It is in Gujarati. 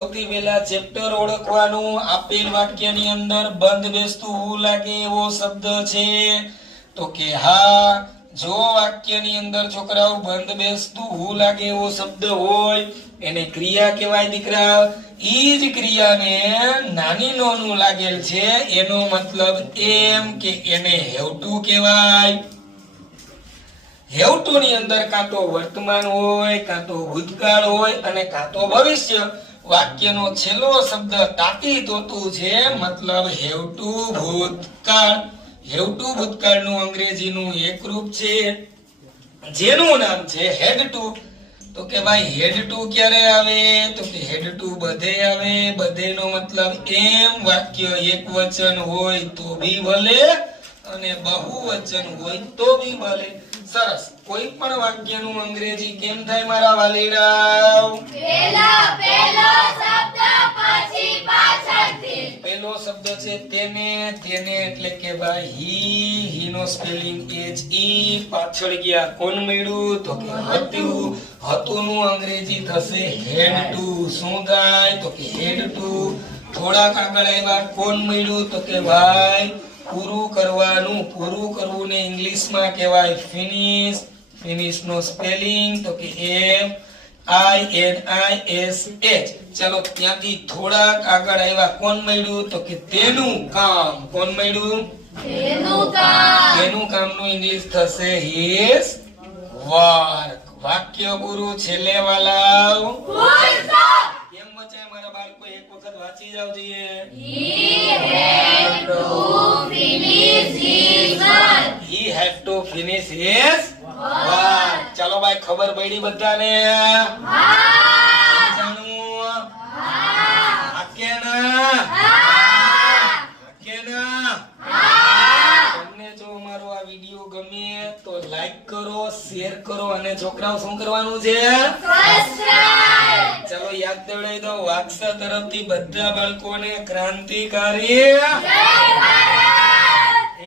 સૌથી પહેલા ચેપ્ટર ઓળખવાનું. આપેલ વાક્યની અંદર બંધ બેસતું હું લાગે એવો શબ્દ છે તો કે હા. જો વાક્યની અંદર છોકરાઓ બંધ બેસતું હું લાગે એવો શબ્દ હોય એને ક્રિયા કહેવાય દીકરા. ઈ જ ક્રિયાને નાની નોનું લાગેલ છે એનો મતલબ એમ કે એને હેવ ટુ કહેવાય. હેવ ટુ ની અંદર કાં તો વર્તમાન હોય, કાં તો ભૂતકાળ હોય અને કાં તો ભવિષ્ય. વાક્યનો છેલ્લો શબ્દ તાકીદ હોતું છે, મતલબ હેવ ટુ ભૂતકાળ. હેવ ટુ ભૂતકાળનું અંગ્રેજીનું એક રૂપ છે જેનું નામ છે હેડ ટુ. તો કે ભાઈ હેડ ટુ ક્યારે આવે તો કે હેડ ટુ બધે આવે. બધેનો મતલબ એમ વાક્ય એક વચન હોય તો બી ભલે અને બહુવચન હોય તો બી ભલે. સરસ. કોઈ પણ વાક્યનું અંગ્રેજી કેમ થાય મારા વાલીડાઓ? પહેલો શબ્દ છે તેને. તેને એટલે કે ભાઈ હી નો સ્પેલિંગ એચ ઈ. પાછળ ગયા કોણ મળ્યું તો કે હતું. હતું નું અંગ્રેજી થશે હેડ ટુ. શું થાય તો કે હેડ ટુ. થોડાક આગળ આવ્યા કોણ મળ્યું તો કે ભાઈ પૂરું કરવાનું. પૂરું કરવું ને ઇંગ્લિશમાં કહેવાય ફિનિશ. ફિનિશ નો સ્પેલિંગ તો કે એમ INISH. ચલો ત્યાંથી થોડાક આગળ આવ્યા કોણ મળ્યું તો કે તેનું કામ. કોણ મળ્યું? તેનું કામનું ઇંગ્લિશ થશે his work. વાક્ય પૂરું. છેલ્લે વાલા કેમ વચાય મારા બાળકો? એક વખત વાંચી જાવ જોઈએ. He had to finish his work. ચાલો ભાઈ ખબર પડી બધાને? સમજાણું? કે ના? કે ના? તમને જો અમારો આ વિડિયો ગમે તો લાઈક કરો, શેર કરો અને છોકરાઓ શું કરવાનું છે? ચલો યાદ દેવડાવી દો. વાક્સા તરફથી બધા બાળકોને ક્રાંતિકારી જય ભારત.